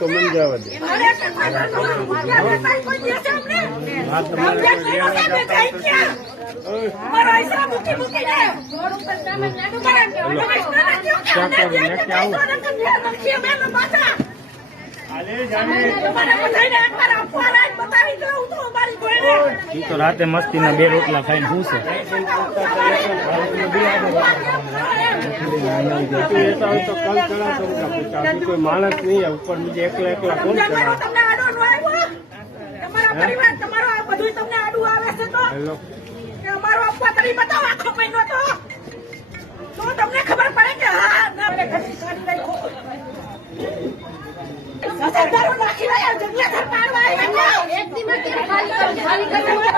તો મન જવા દે તો રાતે મસ્તી ના 2 રોટલા ખાઈને હું છે તો કલ ચડાતો કોઈ માણસ નહીં ઉપર બીજે એકલા એકલા કોણ ચડાવે તમને ખબર પડે કે હા નાખી રહ્યા જગ્યા ઘર પાડવા એક દિવસ ખાલી કરવા